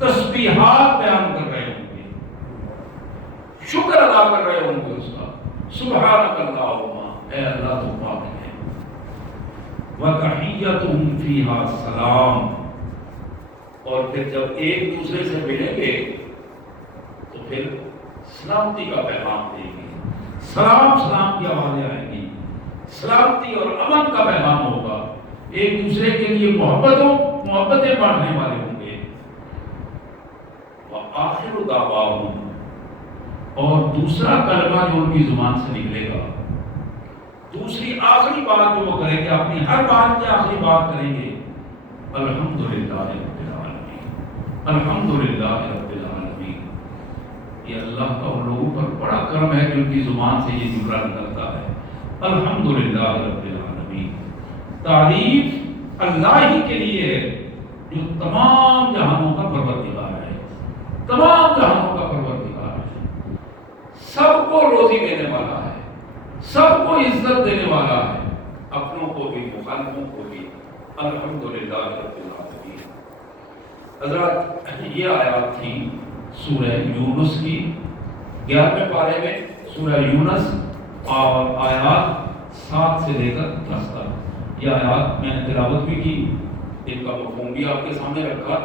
تسبیحات بیان کر رہے ہوں گے، شکر ادا کر رہے ہوں گے اس کا، سبحانک اللہم، اے اللہ تو پاک ہے، وَتَحِيَّتُهُمْ فِيهَا سلام، اور پھر جب ایک دوسرے سے ملیں گے تو پھر سلامتی کا پیغام دیں گے، سلام سلام کی آوازیں آئیں گی، سلامتی اور امن کا پیغام ہوگا، ایک دوسرے کے لیے محبتیں بانٹنے والے ہوں گے۔ وآخر دعواہم، اور دوسرا کلمہ جو ان کی زبان سے نکلے گا، دوسری آخری بات جو وہ کریں گے، اپنی ہر بات کی آخری بات کریں گے، الحمدللہ رب العالمین، الحمدللہ رب العالمین۔ یہ اللہ کا ان لوگوں پر بڑا کرم ہے کہ ان کی زبان سے یہ جملہ نکلتا ہے، الحمدللہ رب العالمین۔ تعریف اللہ ہی کے لیے ہے جو تمام جہانوں کا پروردگار ہے، تمام جہانوں کا پروردگار ہے، سب کو روزی دینے والا ہے، سب کو عزت دینے والا ہے، اپنوں کو بھی مخالفوں کو بھی، الحمدللہ رب العالمین۔ حضرات، یہ آیات تھی سورہ یونس کی 11ویں پارے میں، سورہ یونس، اور آیات 7 سے لے کر 10 تک۔ یہ آیات میں نے تلاوت بھی کی، ان کا مفہوم بھی آپ کے سامنے رکھا۔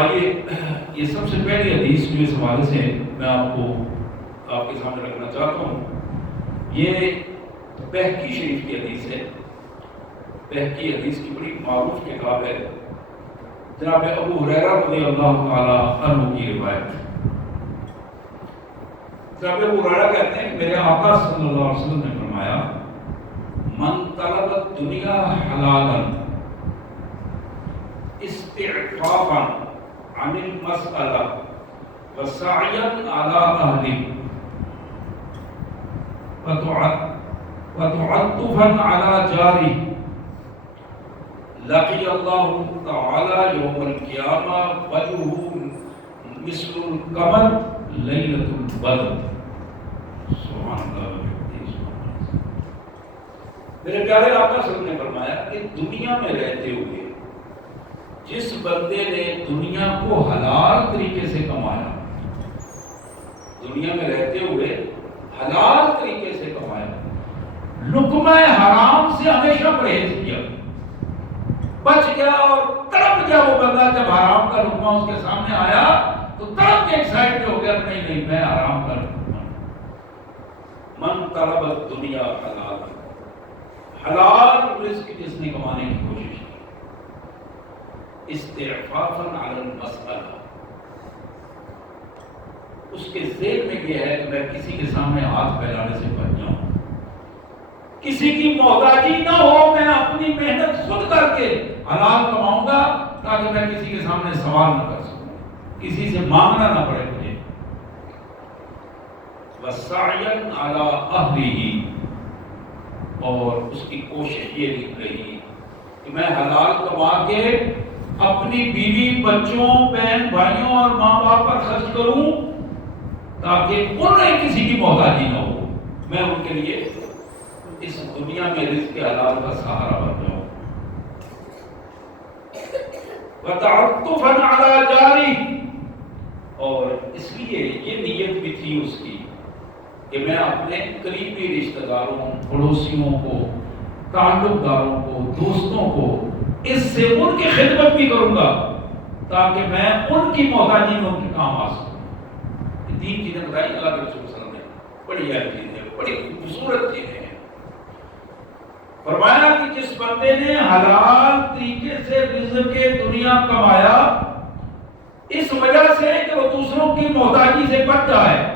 آئیے یہ سب سے پہلی حدیث جو اس حوالے سے میں آپ کے سامنے رکھنا چاہتا ہوں، یہ بہقی شریف کی حدیث ہے۔ بہقی حدیث کی بڑی معروف کتاب ہے، جناب ابو ہریرہ رضی اللہ تعالی عنہ کی روایت۔ جناب ابو ہریرہ کہتے ہیں کہ میرے آقا صلی اللہ علیہ وسلم نے فرمایا، من طلب الدنیا حلالا استعفافا عن المسألہ وسعیا علی اہلہ وتعطفا على جارہ لقی اللہ تعالی یوم القیامہ وجہہ مثل القمر لیلۃ البدر۔ سبحان اللہ۔ میرے پیارے آقا صلی اللہ علیہ وسلم نے فرمایا کہ دنیا میں رہتے ہوئے جس بندے نے دنیا کو حلال طریقے سے کمایا، دنیا میں رہتے ہوئے حلال طریقے سے کمایا، لقمہ حرام سے ہمیشہ پرہیز کیا، بچ گیا اور تڑپ گیا وہ بندہ، جب حرام کا لقمہ اس کے سامنے آیا تو تڑپ کے ایکسائٹ ہو گیا، نہیں میں حرام کا لقمہ۔ من طلب الدنیا حلال، حلال رزق جس نے کمانے کی کوشش کی، استعفافا علی المسألہ، اس کے ذہن میں یہ ہے کہ میں کسی کے سامنے ہاتھ پھیلانے سے بچ جاؤں، کسی کی محتاجی نہ ہو، میں اپنی محنت خود کر کے حلال کماؤں گا تاکہ میں کسی کے سامنے سوال نہ کر سکوں، کسی سے مانگنا نہ پڑے مجھے۔ وسعیا علی اہلہ، اور اس کی کوشش یہ رہی کہ میں حلال کما کے اپنی بیوی بچوں بہن بھائیوں اور ماں باپ پر خرچ کروں تاکہ انہیں کسی کی محتاجی نہ ہو، میں ان کے لیے اس دنیا میں رزق حلال کا سہارا بن جاؤں۔ وتعطفا علی جاری، اور اس لیے یہ نیت بھی تھی اس کی کہ میں اپنے قریبی رشتہ داروں، پڑوسیوں کو، تعلق داروں کو، دوستوں کو، اس سے ان کی خدمت بھی کروں گا تاکہ میں ان کی محتاجی میں ان کے کام آ سکوں۔ یہ 3 چیزیں بتائی اللہ کے رسول صلی اللہ علیہ وسلم نے، بڑی اہم چیزیں، بڑی خوبصورت چیزیں ہیں۔ فرمایا کہ جس بندے نے حلال طریقے سے رزق دنیا کمایا، اس وجہ سے کہ وہ دوسروں کی محتاجی سے بچ جائے،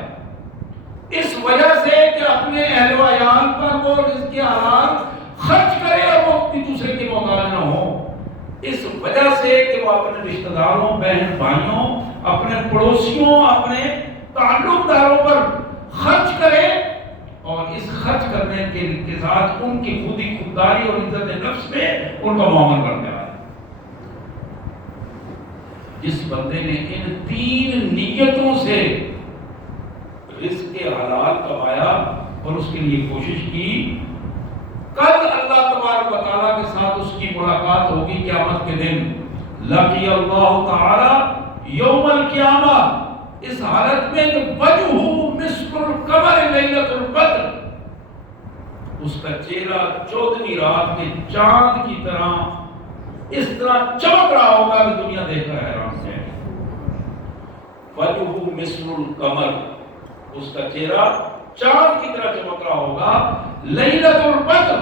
اس وجہ سے کہ اپنے اہل و عیال پر وہ رزق حلال خرچ کرے اور وہ بھی دوسرے کی محتاج نہ ہو، اس وجہ سے کہ وہ اپنے رشتہ داروں، بہن بھائیوں، اپنے پڑوسیوں، اپنے تعلق داروں پر خرچ کرے، اور اس خرچ کرنے کے ساتھ ان کی خودداری اور عزت نفس میں ان کا معاملہ کرنے والا ہے۔ جس بندے نے ان 3 نیتوں سے رزق حلال کمایا اور اس کے لیے کوشش کی، کل اللہ تبارک و تعالیٰ کے ساتھ اس کی ملاقات ہوگی قیامت کے دن، لقی اللہ تعالی یوم القیامہ، اس حالت میں کہ وجہ مثل القمر لیلۃ البدر، اس کا چہرہ 14ویں رات کے چاند کی طرح اس طرح چمک رہا ہوگا کہ دنیا دیکھ کر حیران ہے۔ وجہ مثل القمر، اس کا چہرہ چاند کی طرح چمک رہا ہوگا، لیلۃ البدر،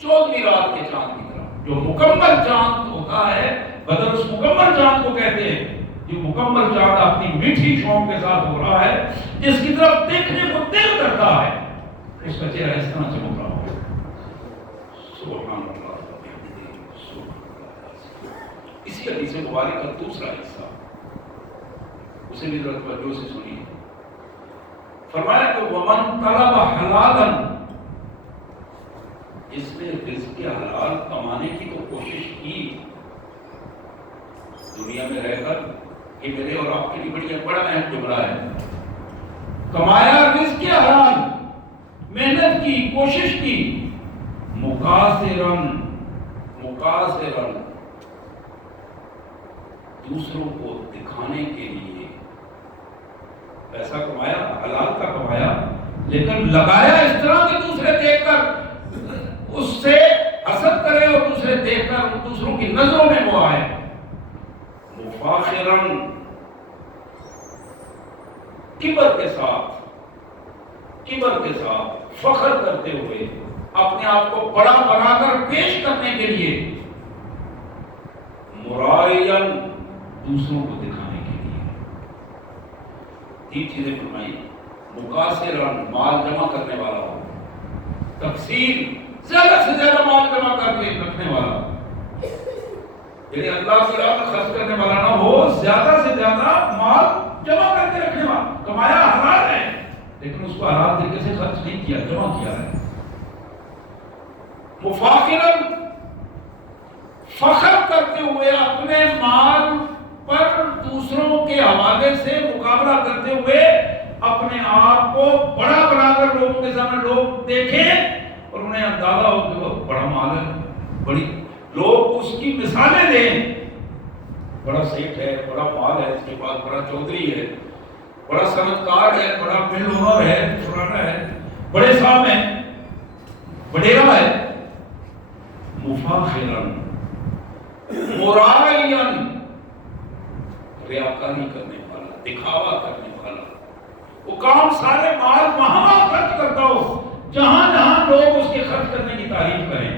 14ویں رات کے چاند کی طرح، جو مکمل چاند ہوتا ہے، بدر اس مکمل چاند کو کہتے ہیں، جو مکمل چاند اپنی میٹھی شوق کے ساتھ ہو رہا ہے، جس کی طرف دیکھنے کو دل کرتا ہے، اس کا چہرہ اس طرح چمک رہا ہوگا۔ سبحان اللہ۔ اسی حدیث مبارک کا دوسرا حصہ، اسے بھی ذرا توجہ سے سنیے۔ فرمایا کہ ومن طلب حلالا، جس نے رزق حلال کمانے کی تو کوشش کی دنیا میں رہ کر، یہ میرے اور آپ کے لیے بڑا اہم جملہ ہے، کمایا رزق حلال، محنت کی، کوشش کی، مقاصرن دوسروں کو دکھانے کے لیے پیسہ کمایا، حلال کا کمایا، لیکن لگایا اس طرح کہ دوسرے دیکھ کر اس سے حسد کرے اور دوسرے دیکھ کر دوسروں کی نظروں میں وہ آئے۔ مفاخرن، کبر کے ساتھ فخر کرتے ہوئے، اپنے آپ کو بڑا بنا کر پیش کرنے کے لیے، مرائین، دوسروں کو دکھانے کے لیے۔ تین چیزیں فرمائی، مقاصرن، مال جمع کرنے والا ہو، تقسیم، زیادہ سے زیادہ مال جمع کر کے رکھنے والا، یعنی اللہ کی راہ میں خرچ کرنے والا نہ ہو، زیادہ سے زیادہ مال جمع کر کے رکھنے والا، کمایا حلال ہے لیکن اس کو حلال طریقے سے خرچ نہیں کیا، جمع کیا ہے۔ مفاخرن، فخر کرتے ہوئے اپنے مال پر دوسروں کے حوالے سے مقابلہ کرتے ہوئے اپنے آپ کو بڑا بنا کر لوگوں کے سامنے لوگ دیکھیں اور انہیں اندازہ ہو کہ وہ بڑا مال ہے، بڑی، لوگ اس کی مثالیں دیں، بڑا سیٹ ہے، بڑا مال ہے اس کے پاس، بڑا چودھری ہے، بڑا صنعت کار ہے، بڑا مل اونر ہے، پرانا ہے، بڑے صاحب ہیں، وڈیرا ہے۔ مفاخرن، مرائین، ریاکاری کرنے والا، دکھاوا کرنے والا، وہ کام سارے مال وہاں خرچ کرتا ہو جہاں جہاں لوگ اس کے خرچ کرنے کی تعریف کریں،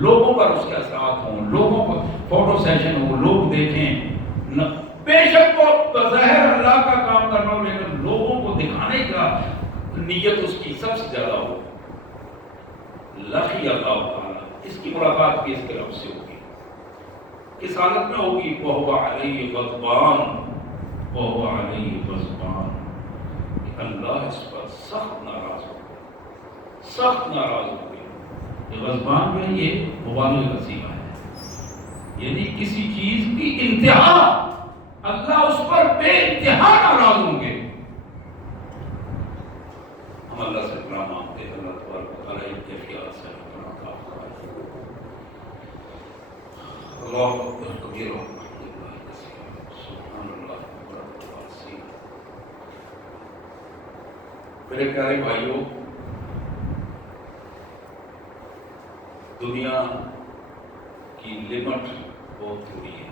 لوگوں پر اس کے اثرات ہوں، لوگوں پر فوٹو سیشن ہو، لوگ دیکھیں، بے شک وہ بظاہر اللہ کا کام کرنا ہو لیکن لوگوں کو دکھانے کا نیت اس کی سب سے زیادہ ہو۔ لقی اللہ تعالیٰ، اس کی ملاقات بھی اس کے رب سے ہوگی، کس حالت میں ہوگی؟ وَهُوَ عَلَيْهِ غَضْبَانٌ وَهُوَ عَلَيْهِ غَضْبَانٌ، کہ اللہ اس پر سخت ناراض ہوگا، سخت ناراض ہوگا۔ یہ غضبان جو ہے یہ مبالغہ کا صیغہ ہے، یعنی کسی چیز کی انتہا، اللہ اس پر بے انتہا ناراض ہوں گے۔ ہم اللہ سے پناہ مانگتے ہیں، اللہ تبارک و تعالیٰ ان کیفیات سے پناہ عطا فرمائے۔ اللہ اکبر کبیر والحمد للہ کثیر، سبحان اللہ بکرۃ واسیل۔ میرے پیارے بھائیوں، دنیا کی لمٹ بہت تھوڑی ہے،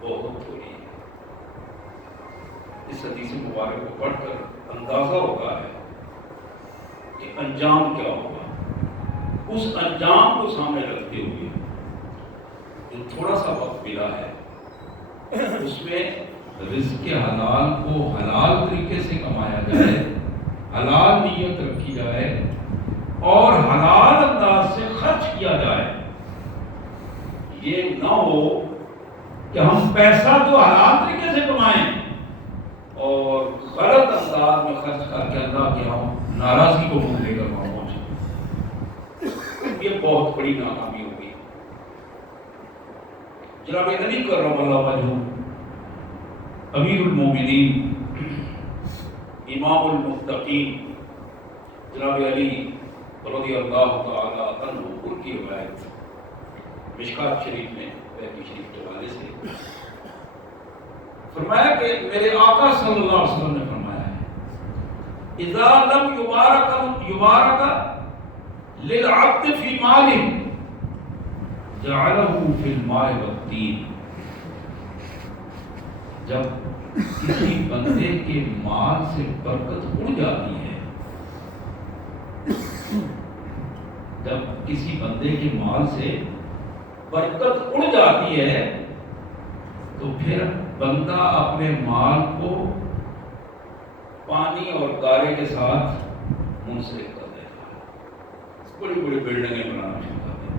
بہت تھوڑی ہے۔ اس حدیث مبارک کو پڑھ کر اندازہ ہوتا ہے کہ انجام کیا ہوگا۔ اس انجام کو سامنے رکھتے ہوئے جو تھوڑا سا وقت ملا ہے، اس میں رزق حلال کو حلال طریقے سے کمایا جائے، حلال نیت رکھی جائے اور حلال انداز سے خرچ کیا جائے۔ یہ نہ ہو کہ ہم پیسہ جو حلال طریقے سے کمائیں اور غلط انداز میں خرچ کر کے اللہ کے ہم ناراضگی کو منہ لے کر وہاں پہنچے۔ یہ بہت بڑی ناکامی ہوگی۔ جناب علی کرم اللہ وجہہ، امیر المومنین، امام المتقین، جناب علی رضی اللہ تعالی عنہ، ان کی روایت مشکات شریف میں بہقی شریف کے حوالے سے فرمایا کہ میرے آقا صلی اللہ علیہ وسلم نے فرمایا ہے اذا لم یبارک للعبد فی مالہ جعلہ فی الماء والتین، جب کسی بندے کے مال سے برکت اڑ جاتی ہے، جب کسی بندے کے مال سے برکت اڑ جاتی ہے تو پھر بندہ اپنے مال کو پانی اور گارے کے ساتھ منسلک کر دیتا ہے، بڑی بڑی بلڈنگیں بنانا شروع کر دیتا ہے۔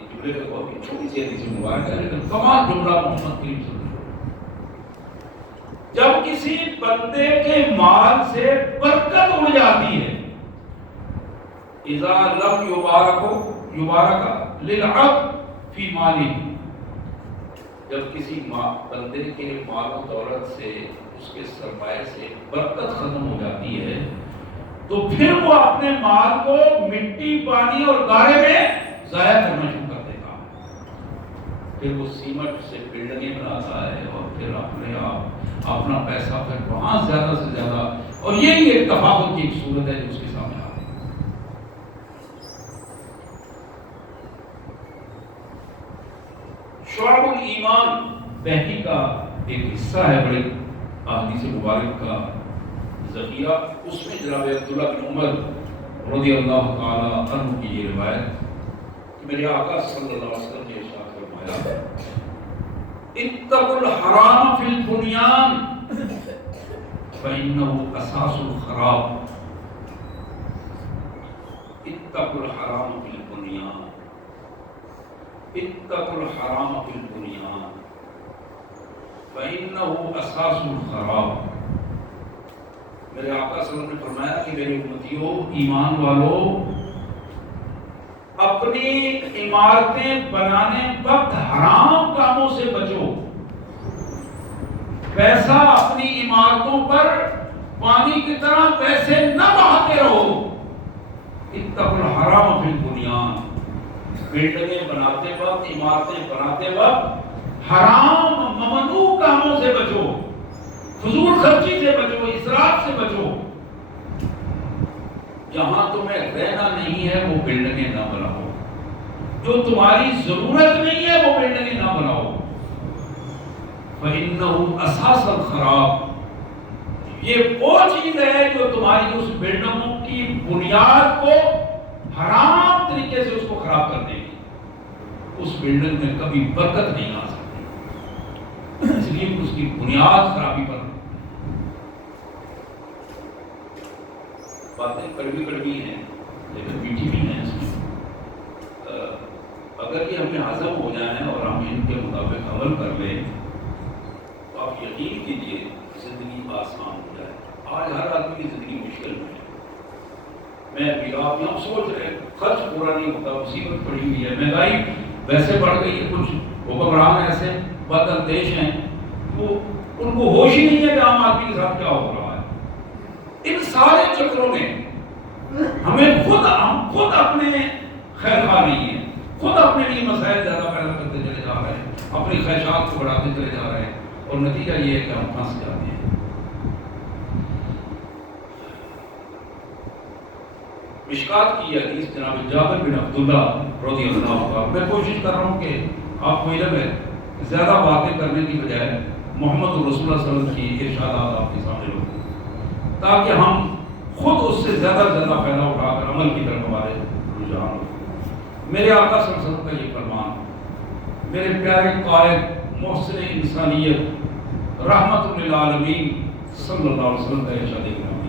یہ جملے کا بہت چھوٹی سی حدیث مبارک ہے لیکن کمال جملہ محمد کریم صلی اللہ علیہ وسلم، جب کسی بندے کے مال سے برکت اڑ جاتی ہے، اذا لم یبارک للعبد فی مالہ، جب کسی بندے کے مال و دولت سے، اس کے سرمایہ سے برکت ختم ہو جاتی ہے تو پھر وہ اپنے مال کو مٹی، پانی اور گارے میں ضائع کرنا شروع کر دیتا ہے، پھر وہ سیمنٹ سے بلڈنگیں بناتا ہے اور پھر اپنے آپ اپنا پیسہ پھر وہاں زیادہ سے زیادہ، اور یہی ایک تفاوت کی ایک صورت ہے جو اس کے سامنے آ رہی ہے۔ شعب الایمان بہقی کا ایک حصہ ہے بڑے احادیث مبارک کا ذخیرہ، اس میں جناب عبداللہ بن عمر رضی اللہ تعالی عنہ کی یہ روایت کہ میرے آقا صلی اللہ علیہ وسلم نے ارشاد فرمایا اتقوا الحرام فی البنیان فإنه اساس الخراب، اتقوا الحرام فی البنیان، اتقوا الحرام فی البنیان فإنه اساس الخراب۔ میرے آقا صلی اللہ علیہ وسلم نے فرمایا کہ میرے امتیوں، ایمان والو، اپنی عمارتیں بنانے وقت حرام کاموں سے بچو، پیسہ اپنی عمارتوں پر پانی کی طرح پیسے نہ بہاتے رہو، اتقوا الحرام فی البنیان، بلڈنگیں بناتے وقت، عمارتیں بناتے وقت حرام ممنوع کاموں سے بچو، فضول خرچی سے بچو، اسراف سے بچو، جہاں تمہیں رہنا نہیں ہے وہ بلڈنگیں نہ بناؤ، جو تمہاری ضرورت نہیں ہے وہ بلڈنگیں نہ بناؤ، فإنه اساس الخراب، یہ وہ چیز ہے جو تمہاری اس بلڈنگوں کی بنیاد کو حرام طریقے سے اس کو خراب کر دے گی، اس بلڈنگ میں کبھی برکت نہیں آ سکتی، اس لیے اس کی بنیاد خرابی پر۔ باتیں کڑوی کڑوی ہیں لیکن میٹھی بھی ہیں اس میں، اگر یہ ہمیں ہضم ہو جائیں اور ہم ان کے مطابق عمل کر لیں تو آپ یقین کیجئے زندگی آسان ہو جائے۔ آج ہر آدمی کی زندگی مشکل میں ہے، میں ابھی آپ یہاں سوچ رہے خرچ پورا نہیں ہوتا، مصیبت پڑی ہوئی ہے، مہنگائی ویسے بڑھ گئی ہے، کچھ حکمران ایسے بد اندیش ہیں وہ ان کو ہوش ہی نہیں ہے کہ عام آدمی کے ساتھ کیا ہو رہا ہے۔ ان سارے چکروں میں ہم خود اپنے خیر خواہ نہیں ہیں، خود اپنے لیے مسائل زیادہ پیدا کرتے چلے جا رہے ہیں، اپنی خواہشات کو بڑھاتے چلے جا رہے ہیں، اور نتیجہ یہ ہے کہ ہم پھنس جاتے ہیں۔ مشکات کی حدیث جناب جابر بن عبداللہ رضی اللہ عنہ، میں کوشش کر رہا ہوں کہ آپ کو علم ہے، زیادہ باتیں کرنے کی بجائے محمد رسول اللہ صلی اللہ علیہ وسلم کی ارشادات آپ کے سامنے رکھوں تاکہ ہم خود اس سے زیادہ فائدہ اٹھا کر عمل کی طرف ہمارے رجحان ہو۔ میرے آقا صلی اللہ علیہ وسلم کا یہ فرمان، میرے پیارے قائد محسن انسانیت رحمت للعالمین صلی اللہ علیہ وسلم کا ارشاد گرامی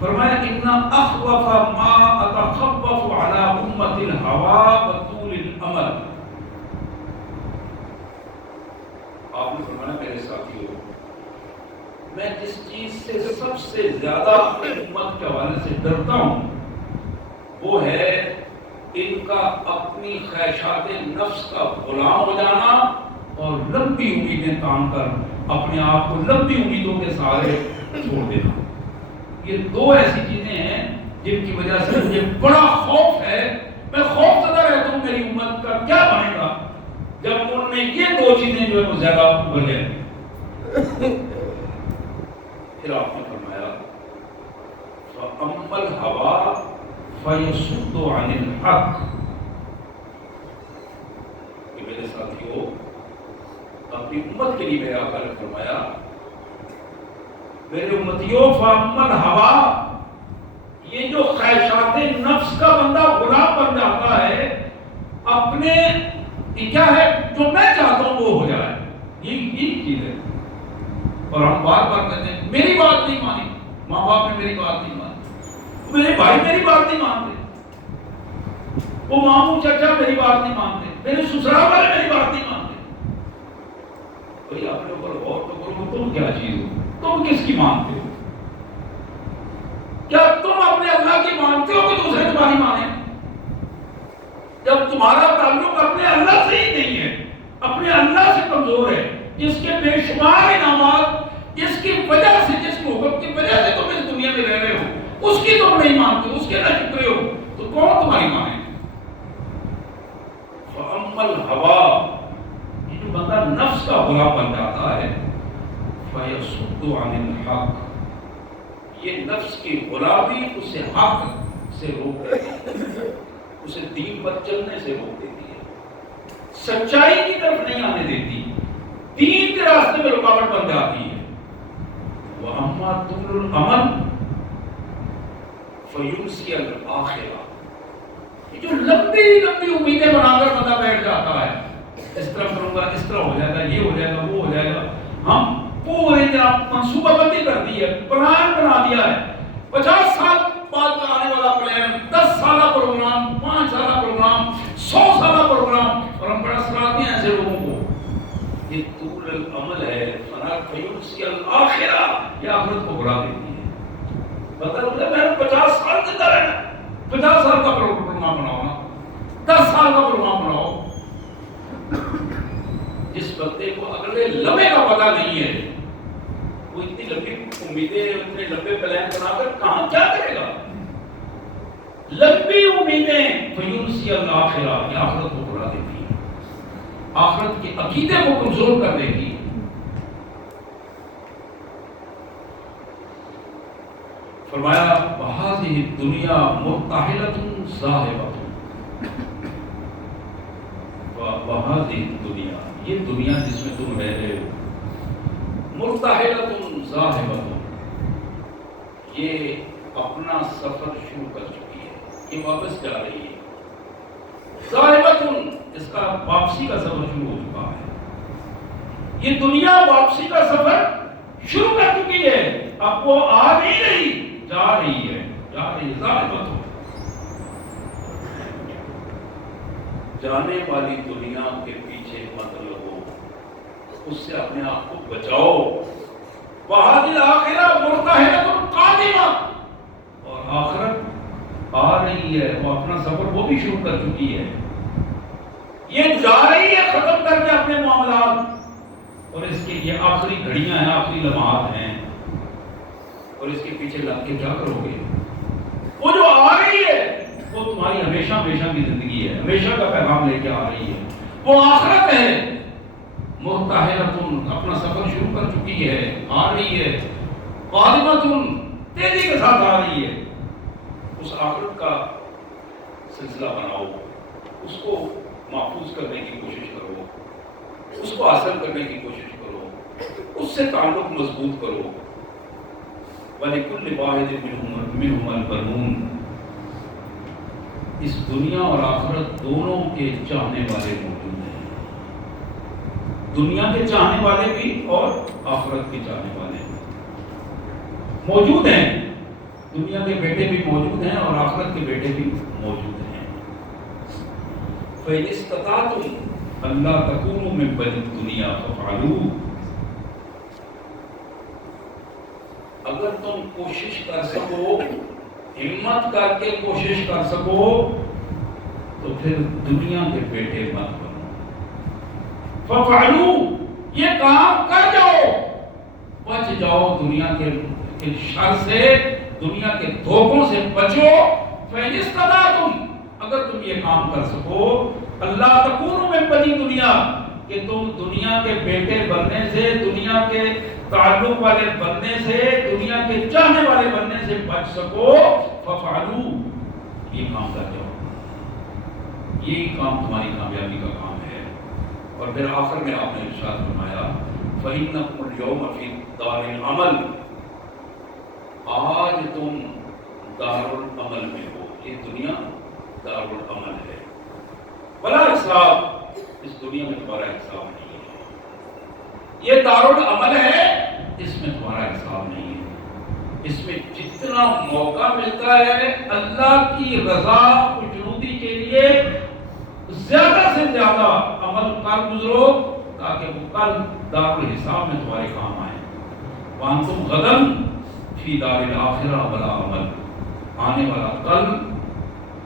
فرمایا ان اخوف ما اتخوف علی امت الهوى وطول الامل۔ آپ نے فرمایا میرے ساتھیوں، میں جس چیز سے سب سے زیادہ اپنی امت کے حوالے سے ڈرتا ہوں وہ ہے ان کا اپنی خواہشات نفس کا غلام ہو جانا اور لمبی امیدیں تان کر اپنے آپ کو لمبی امیدوں کے سہارے چھوڑ دینا۔ یہ دو ایسی چیزیں ہیں جن کی وجہ سے مجھے بڑا خوف ہے، میں خوف زدہ رہتا ہوں میری امت کا کیا جب انہوں نے یہ دو چیزیں جو ہے وہ زیادہ ابھر گئے، پھر آپ نے فرمایا فَأَمَّا الْهَوَىٰ فَيَصُدُّ عَنِ الْحَقِّ، کہ میرے ساتھیوں اپنی امت کے لیے میرے آقا نے فرمایا میرے امتیوں فَأَمَّا الْهَوَىٰ، یہ جو خواہشات نفس کا بندہ غلام بن جاتا ہے، اپنے کیا ہے جو میں چاہتا ہوں وہ ہو جائے، یہ چیز ہے۔ اور ہم بار بار کہتے ہیں میری بات نہیں مانی، ماں باپ نے میری بات نہیں مانی، میرے بھائی میری بات نہیں مانتے، وہ ماموں چچا میری بات نہیں مانتے، میرے سسرال والے میری بات نہیں مانتے۔ بھئی آپ نے اوپر غور تو کرو، تم کیا چیز ہو، تم کس کی مانتے ہو؟ کیا تم اپنے اللہ کی مانتے ہو کہ دوسرے تمہاری مانے؟ جب تمہارا تعلق اپنے اللہ سے ہی نہیں ہے، اپنے اللہ سے کمزور ہے، جس کے بے شمار انعامات، جس کی وجہ سے، جس کی حکم کی وجہ سے تم اس دنیا میں رہ رہے ہو، اس کی تم نہیں مانتے، اس کے نہ شکرے ہو، تو کون تمہاری مانے؟ فَأَمَّا الْهَوَىٰ، یہ جو بندہ نفس کا غلام بن جاتا ہے، فَيَصُدُّ عَنِ الْحَقِّ، یہ نفس کی غلامی اسے حق سے روک دیتی ہے، اسے دین پر چلنے سے روک دیتی ہے، سچائی کی طرف نہیں آنے دیتی، دین کے راستے میں رکاوٹ بن جاتی ہے۔ وَأَمَّا طُولُ الْأَمَلِ فَيُنْسِيَ الْآخِرَةَ، یہ جو لمبی لمبی امیدیں بنا کر بندہ بیٹھ جاتا ہے، اس طرح کروں گا، اس طرح ہو جائے گا، یہ ہو جائے گا، وہ ہو جائے گا، ہم پورے طرح منصوبہ بندی کر دی ہے، پلان بنا دیا ہے، 50 سال بعد کا آنے والا پلان، 10 سالہ پروگرام، 5 سالہ پروگرام، 100 سالہ پروگرام، اور ہم بڑا سراتے ہیں ایسے لوگوں کو۔ یہ طول العمل ہے، فَيُنْسِيَ الْآخِرَةَ، یہ آخرت کو بڑھا دیتی ہے۔ مطلب میں 50 سال زندہ رہنا، 50 سال کا پروگرام بناؤ نا، 10 سال کا پروگرام بناؤ۔ جس بندے کو اگلے لمحے کا پتہ نہیں ہے، وہ اتنی لمبی امیدیں، اتنے لمبے پلان بنا کر کہاں کیا کرے گا؟ لمبی امیدیں فَيُنْسِيَ الْآخِرَةَ، یہ آخرت کو بڑھا دیتی ہے، آخرت کے عقیدے کو کمزور کر دے گی۔ فرمایا وَهَذِهِ الدُّنْيَا مُرْتَحِلَةٌ ذَاهِبَةٌ، وَهَذِهِ الدُّنْيَا، یہ دنیا جس میں تم رہ رہے ہو، مُرْتَحِلَةٌ ذَاهِبَةٌ، یہ اپنا سفر شروع کر چکی ہے، یہ واپس جا رہی ہے۔ ذَاهِبَةٌ، اس کا واپسی کا سفر شروع ہو چکا ہے، یہ دنیا واپسی کا سفر شروع کر چکی ہے، اب وہ آ نہیں رہی، جا رہی ہے، جا رہی ہے۔ ذَاهِبَةٌ، جانے والی دنیا کے پیچھے مت لگو، اس سے اپنے آپ کو بچاؤ۔ وَهَذِهِ الْآخِرَةُ مُرْتَحِلَةٌ قَادِمَةٌ، اور آخرت آ رہی ہے، وہ اپنا سفر وہ بھی شروع کر چکی ہے، یہ جا رہی ہے ختم کر کے اپنے معاملات، اور اس کے یہ آخری گھڑیاں ہیں، آخری لمحات ہیں، اور اس کے پیچھے لگ کے کیا کرو گے؟ وہ جو آ رہی ہے وہ تمہاری ہمیشہ ہمیشہ کی زندگی ہے، ہمیشہ کا پیغام لے کے آ رہی ہے، وہ آخرت ہے۔ مُرْتَحِلَةٌ، اپنا سفر شروع کر چکی ہے، آ رہی ہے۔ قَادِمَةٌ، تیزی کے ساتھ آ رہی ہے۔ اس آخرت کا سلسلہ بناؤ، اس کو محفوظ کرنے کی کوشش کرو، اس کو حاصل کرنے کی کوشش کرو، اس سے تعلق مضبوط کرو۔ وَلِكُلِّ وَاحِدٍ مِّنْهُمَا الْبَنُونَ، اس دنیا اور آخرت دونوں کے چاہنے والے موجود ہیں، دنیا کے چاہنے والے بھی اور آخرت کے چاہنے والے بھی موجود ہیں، دنیا کے بیٹے بھی موجود ہیں اور آخرت کے بیٹے بھی موجود ہیں۔ فَإِنِ اسْتَطَعْتُمْ أَلَّا تَكُونُوا مِن بَنِي الدُّنْيَا فَافْعَلُوا، اگر تم کوشش کر سکو، ہمت کر کے کوشش کر سکو، تو پھر دنیا کے بیٹے مت بنو۔ فَافْعَلُوا، یہ کام کر جاؤ، بچ جاؤ دنیا کے شر سے، دنیا کے دھوکوں سے بچو۔ فَإِنِ اسْتَطَعْتُمْ، اگر تم یہ کام کر سکو، اللہ تکونوا من بنی دنیا، کہ تم دنیا کے بیٹے بننے سے، دنیا کے تعلق والے بننے سے، دنیا کے چاہنے والے بننے سے بچ سکو، ففعلوا، یہ کام کر جاؤ، یہی کام تمہاری کامیابی کا کام ہے۔ اور پھر آخر میں آپ نے ارشاد فرمایا فَإِنَّكُمُ الْيَوْمَ فِي دَارِ الْعَمَلِ، آج تم دار العمل میں ہو، یہ دنیا دار العمل ہے، بلا حساب، اس دنیا میں تمہارا حساب نہیں ہے، یہ دار العمل ہے، اس میں تمہارا حساب نہیں ہے، اس میں جتنا موقع ملتا ہے اللہ کی رضا خوشنودی کے لیے زیادہ سے زیادہ عمل کر گزرو، تاکہ وہ کل دار الحساب میں تمہارے کام آئے۔ وانتم غدن فی دار الاخرہ بلا عمل، آنے والا کل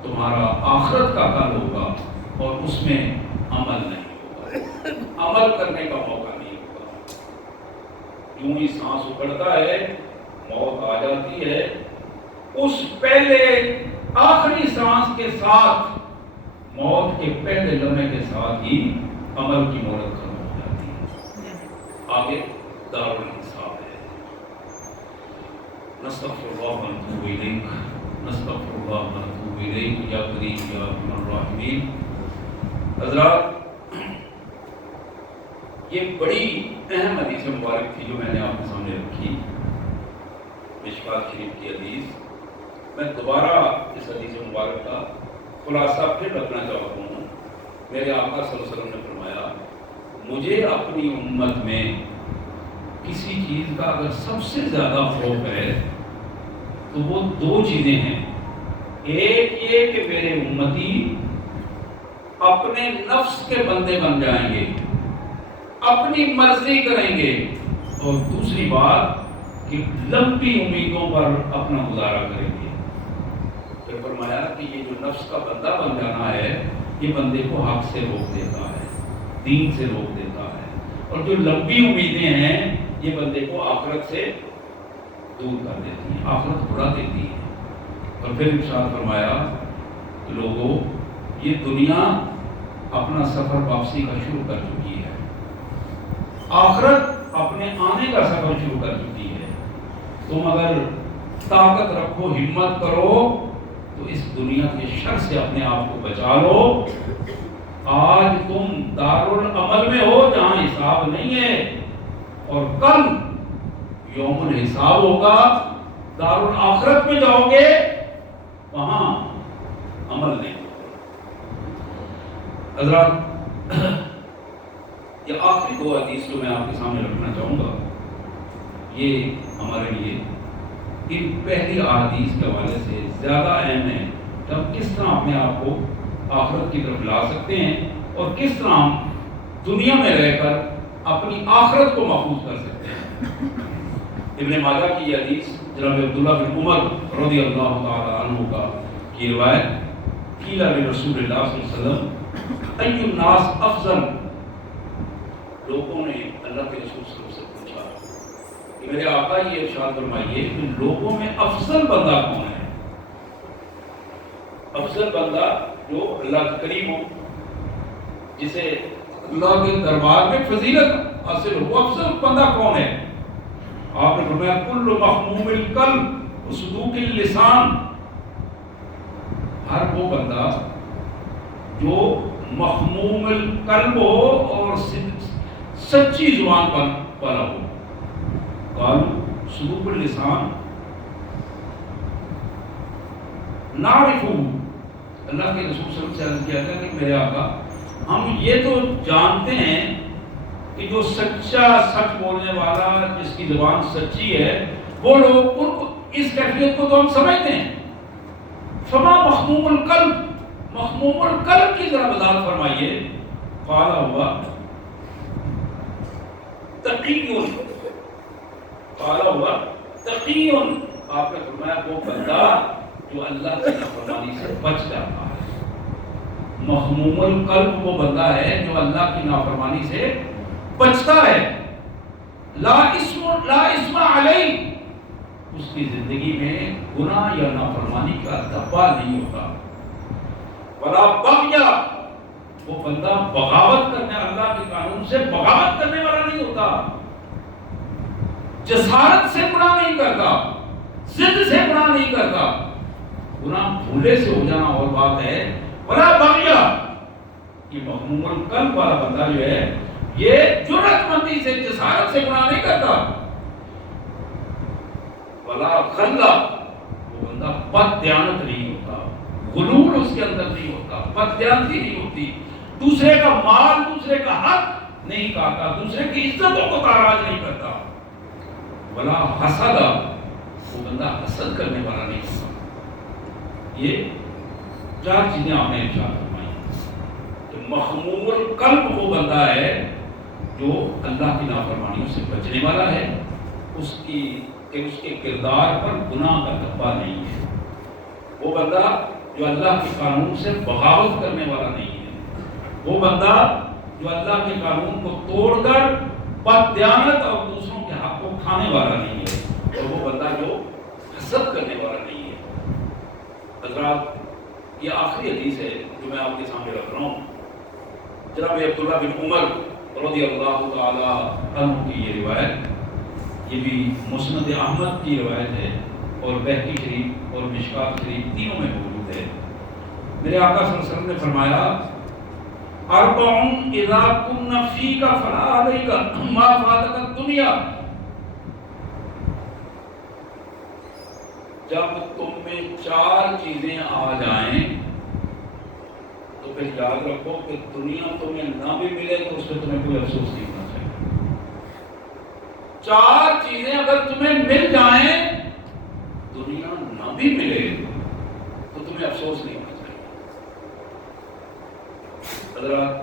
تمہارا آخرت کا کل ہوگا اور اس میں عمل نہیں ہوگا، عمل کرنے کا موقع نہیں ہوگا۔ یوں ہی سانس اکڑتا ہے، موت آ جاتی ہے، اس پہلے آخری سانس کے ساتھ، موت کے پہلے لمحے کے ساتھ ہی عمل کی مہلت ختم ہو جاتی ہے، آگے دار الحساب ہے۔ نستغفر اللہ ونتوب الیک، نستغفر اللہ ونتوب الیک یا کریم یا ارحم الراحمین۔ حضرات، یہ بڑی اہم حدیث مبارک تھی جو میں نے آپ کے سامنے رکھی، مشکوٰۃ شریف کی حدیث۔ میں دوبارہ اس حدیث مبارک کا خلاصہ پھر رکھنا چاہتا ہوں۔ میرے آقا صلی اللہ علیہ وسلم نے فرمایا، مجھے اپنی امت میں کسی چیز کا اگر سب سے زیادہ خوف ہے تو وہ دو چیزیں ہیں، ایک یہ کہ میرے امتی اپنے نفس کے بندے بن جائیں گے، اپنی مرضی کریں گے، اور دوسری بات کہ لمبی امیدوں پر اپنا گزارا کریں گے۔ پھر فرمایا کہ یہ جو نفس کا بندہ بن جانا ہے، یہ بندے کو حق سے روک دیتا ہے، دین سے روک دیتا ہے، اور جو لمبی امیدیں ہیں یہ بندے کو آخرت سے دور کر دیتی ہیں، آخرت اڑا دیتی ہے۔ اور پھر ارشاد فرمایا کہ لوگوں، یہ دنیا اپنا سفر واپسی کا شروع کر چکی ہے، آخرت اپنے آنے کا سفر شروع کر چکی ہے۔ تم اگر طاقت رکھو، ہمت کرو تو اس دنیا کے شر سے اپنے آپ کو بچا لو۔ آج تم دار العمل میں ہو جہاں حساب نہیں ہے، اور کل یوم الحساب ہوگا، دار الآخرت میں جاؤ گے، وہاں عمل نہیں ہوگا۔ حضرات، یہ آخری دو حدیث جو میں آپ کے سامنے رکھنا چاہوں گا، یہ ہمارے لیے ان پہلی احادیث کے حوالے سے زیادہ اہم ہے کہ ہم کس طرح اپنے آپ کو آخرت کی طرف لا سکتے ہیں، اور کس طرح ہم دنیا میں رہ کر اپنی آخرت کو محفوظ کر سکتے ہیں۔ ابن ماجہ کی یہ حدیث جناب عبداللہ بن عمر رضی اللہ تعالی عنہ کا کی روایت، قیل لرسول اللہ صلی اللہ علیہ وسلم ای الناس افضل، لوگوں نے اللہ کے رسول صلی اللہ علیہ وسلم سے پوچھا کہ میرے آقا یہ ارشاد فرمائیے کہ لوگوں میں افضل بندہ کون ہے؟ افضل بندہ جو اللہ کے قریب ہو، جسے اللہ کے دربار میں فضیلت حاصل ہو، وہ افضل بندہ کون ہے؟ آپ نے فرمایا کل مخموم القلب وصدوق اللسان، ہر وہ بندہ جو مخموم القلب ہو اور سچی زبان والا ہو۔ قالوا صدوق اللسان نعرفہ، اللہ کے رسول صلی اللہ علیہ وسلم سے کہتے ہیں کہ میرے آقا، ہم یہ تو جانتے ہیں کہ جو سچا سچ بولنے والا، جس کی زبان سچی ہے، وہ لوگ ان کو اس کیفیت کو تو ہم سمجھتے ہیں۔ فما مخموم القلب، مخموم القلب کی ذرا وضاحت فرمائیے۔ قال ہوا تقی، قال ہوا تقی، آپ نے فرمایا وہ بندہ جو اللہ کی نافرمانی سے بچ جاتا ہے۔ مخموم القلب وہ بندہ ہے جو اللہ کی نافرمانی سے بچتا ہے۔ لا اسم علیہ، اس کی زندگی میں گناہ یا نافرمانی کا دبا نہیں ہوتا۔ ولا بغی، وہ بندہ بغاوت کرنے اللہ کے قانون سے بغاوت کرنے والا نہیں ہوتا، جسارت سے گناہ نہیں کرتا، ضد سے گناہ نہیں کرتا. گناہ بھولے سے ہو جانا اور بات ہے. بڑا باغیہ یہ مخموم القلب والا بندہ جو ہے یہ جرأت مندی سے جسارت سے گناہ نہیں کرتا. بلا غلہ وہ بندہ بد دیانت نہیں ہوتا، غلول اس کے اندر نہیں ہوتا، بد دیانتی نہیں ہوتی، دوسرے کا مال دوسرے کا حق نہیں کھاتا، دوسرے کی عزتوں کو تاراج نہیں کرتا. بلا حسد وہ بندہ حسد کرنے والا نہیں ہوتا. یہ چار چیزیں آپ نے ارشاد فرمائی کہ مخموم القلب وہ بندہ ہے جو اللہ کی نافرمانیوں سے بچنے والا ہے، اس کے کردار پر گناہ کا دھبا نہیں ہے. وہ بندہ جو اللہ کے قانون سے بغاوت کرنے والا نہیں ہے، وہ بندہ جو اللہ کے قانون کو توڑ کر بد دیانت اور دوسروں کے حق کو کھانے والا نہیں ہے، اور وہ بندہ جو حسد کرنے والا نہیں ہے. حضرات یہ آخری حدیث ہے جو میں آپ کے سامنے رکھ رہا ہوں. جناب عبداللہ بن عمر رضی اللہ تعالی عنہ کی یہ روایت، یہ بھی مسند احمد کی روایت ہے اور بہقی شریف اور مشکات شریف تینوں میں موجود ہے. میرے آقا صلی اللہ علیہ وسلم نے فرمایا اربع اذا كن فيك فلا عليك ما فاتك الدنيا. جب تم میں چار چیزیں آ جائیں تو پھر یاد رکھو کہ دنیا تمہیں نہ بھی ملے تو اس پہ تمہیں کوئی افسوس نہیں ہونا چاہیے. چار چیزیں اگر تمہیں مل جائیں، دنیا نہ بھی ملے تو تمہیں افسوس نہیں ہونا چاہیے. حضرات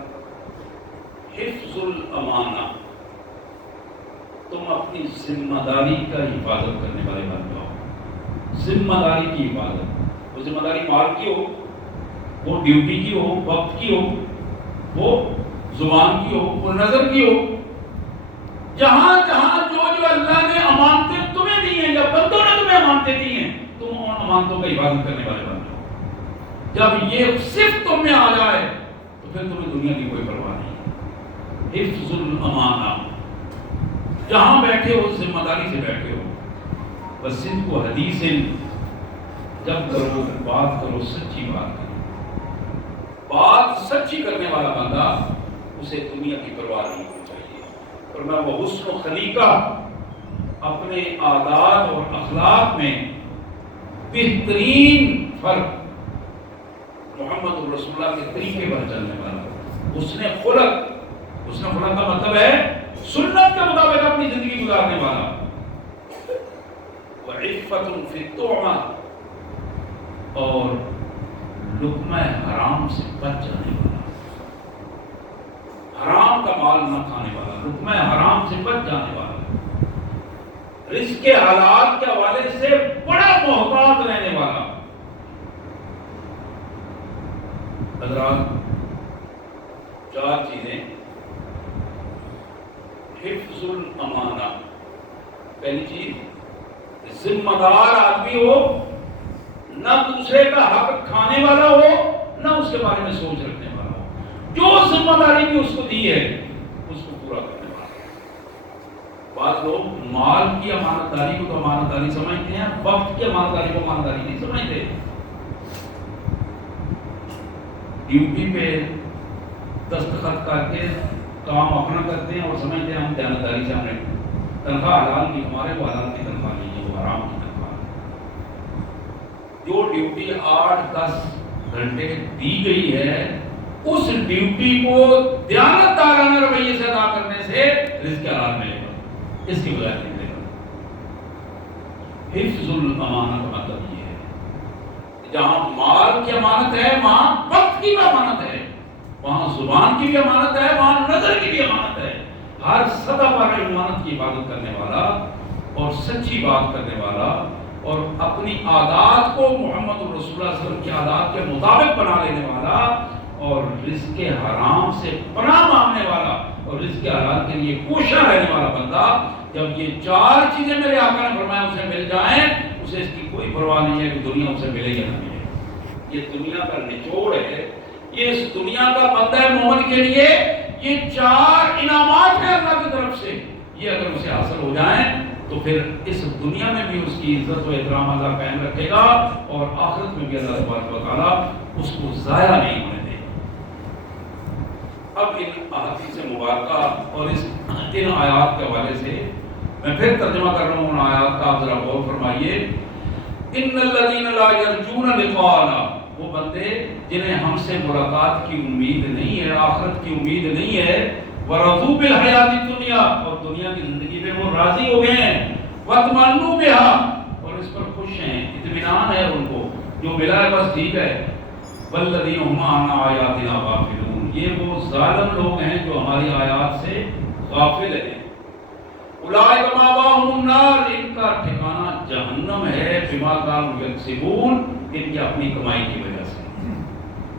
حفظ الامانہ، تم اپنی ذمہ داری کا حفاظت کرنے والے بن جاؤ. ذمہ داری کی حفاظت، وہ ذمہ داری مال کی ہو، وہ ڈیوٹی کی ہو، وقت کی ہو، وہ زبان کی ہو، وہ نظر کی ہو. جہاں جہاں جو اللہ نے امانتیں تمہیں دی ہیں یا بندوں نے تمہیں امانتیں دی ہیں، تم ان امانتوں کا حفاظت کرنے والے بن جاؤ. جب یہ صرف تم میں آ جائے تو پھر تمہیں دنیا کی کوئی پرواہ نہیں. حفظ الامانہ، جہاں بیٹھے ہو ذمہ داری سے بیٹھے ہو. بس ان کو حدیث جب کرو بات کرو سچی بات کرو. بات سچی کرنے والا بندہ اسے دنیا کی پرواہ نہیں ہونی چاہیے. اور میں وہ حسن و خلیقہ اپنے عادات اور اخلاق میں بہترین فرق محمد رسول اللہ کے طریقے پر چلنے والا. اس نے خلق کا مطلب ہے سنت کے مطابق اپنی زندگی گزارنے والا. وعفت فی الطعمہ، اور لقمہ حرام سے بچ جانے والا، حرام کا مال نہ کھانے والا، لقمہ حرام سے بچ جانے والا، رزق کے حالات کے حوالے سے بڑا محتاط رہنے والا. حضرات چار چیزیں. حفظ الامانہ، پہلی چیز ذمہ دار آدمی ہو، نہ دوسرے کا حق کھانے والا ہو، نہ اس کے بارے میں سوچ رکھنے والا ہو. جو ذمہ داری بھی اس کو دی ہے اس کو پورا کرنے والا. بعض لوگ مال کی امانت داری کو تو امانت داری سمجھتے ہیں، وقت کی امانت داری کو امانت داری نہیں سمجھتے. ڈیوٹی پہ دستخط کر کے کام اپنا کرتے ہیں اور سمجھتے ہیں ہم دیانتداری سے ہمیں تنخواہ حلال کی، ہمارے کو حلال کی تنخواہ نہیں ہے، وہ حرام کی تنخواہ. جو ڈیوٹی 8-10 گھنٹے دی گئی ہے اس ڈیوٹی کو دیانتدارانہ رویے سے ادا کرنے سے رزق حلال ملے گا، اس کی بجائے نہیں ملے گا. حفظ الامانہ کا مطلب یہ ہے جہاں مال کی امانت ہے وہاں وقت کی بھی امانت ہے، وہاں زبان کی بھی امانت ہے، وہاں نظر کی بھی امانت ہے. ہر سطح پر امانت کی حفاظت کرنے والا اور سچی بات کرنے والا اور اپنی عادات کو محمد رسول اللہ صلی اللہ علیہ وسلم کی عادات کے مطابق بنا لینے والا اور رزق حرام سے پناہ مانگنے والا اور رزق حلال کے لیے کوشاں رہنے والا بندہ، جب یہ چار چیزیں میرے آقا نے فرمایا اسے مل جائیں، اسے اس کی کوئی پرواہ نہیں ہے کہ دنیا اسے ملے یا نہ ملے. یہ دنیا کا نچوڑ ہے، یہ اس دنیا کا بندہ مومن کے لیے یہ 4 انعامات ہیں اللہ کی طرف سے، یہ اگر اسے حاصل ہو جائیں تو پھر اس دنیا میں بھی اس کی عزت و احترام اللہ قائم رکھے گا، اور آخرت میں بھی اللہ تبارک و تعالیٰ اس کو ضائع نہیں ہونے دے گا۔ اب ان احادیث مبارکہ اور ان آیات کے حوالے سے میں پھر ترجمہ کر رہا ہوں ان آیات کا، آپ ذرا غور فرمائیے۔ ان الذین لا یرجون لقاءنا، وہ بندے جنہیں ہم سے ملاقات کی امید نہیں ہے، آخرت کی امید نہیں ہے، ورضوا بالحیات الدنیا، اور دنیا کی زندگی میں وہ راضی ہو گئے ہیں، واطمئنوا بہا، اور اس پر خوش ہیں، اطمینان ہے ان کو، جو ملا ہے بس ٹھیک ہے، والذین هم عن آیاتنا غافلون، یہ وہ ظالم لوگ ہیں جو ہماری آیات سے غافل ہیں۔ اولئک مأواہم النار، ان کا ٹھکانہ جہنم ہے، بما کانوا یکسبون، ان کی اپنی کمائی کی وجہ سے۔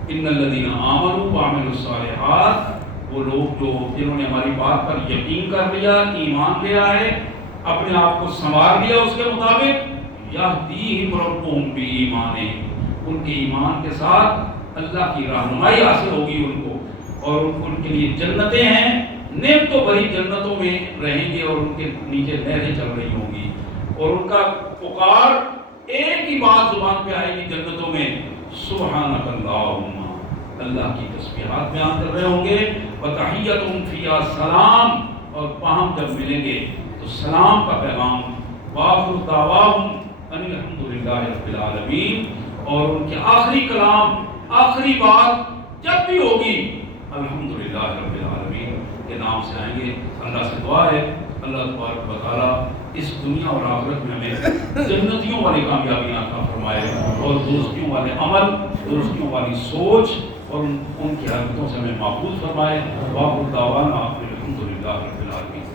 ان الذین آمنوا وعملوا الصالحات، وہ لوگ جو جنہوں نے ہماری بات پر یقین کر لیا، ایمان لے آئے، اپنے آپ کو سنوار لیا اس کے مطابق، یہدیہم ربہم بایمانہم، ان کے ایمان کے ساتھ اللہ کی رہنمائی حاصل ہوگی ان کو، اور ان کے لیے جنتیں ہیں، نعمتوں بھری جنتوں میں رہیں گے، اور ان کے نیچے نہریں چل رہی ہوں گی، اور ان کا پکار ایک ہی بات زبان پہ آئے گی جنتوں میں، سبحانک اللہم، اللہ کی تسبیحات بیان کر رہے ہوں گے، وتحیتہم فیہا سلام، اور باہم جب ملیں گے تو سلام کا پیغام، وآخر دعواہم ان الحمدللہ رب العالمین، اور ان کے آخری کلام، آخری بات جب بھی ہوگی الحمدللہ رب العالمین کے نام سے آئیں گے۔ اللہ سے دعا ہے اللہ تبارک و تعالیٰ اس دنیا اور آخرت میں ہمیں جنتیوں والی کامیابیاں عطا فرمائے، اور دوستیوں والے عمل، دوستیوں والی سوچ، اور ان کی حرکتوں سے ہمیں محفوظ فرمائے۔ وآخر دعوانا الحمدللہ رب العالمین۔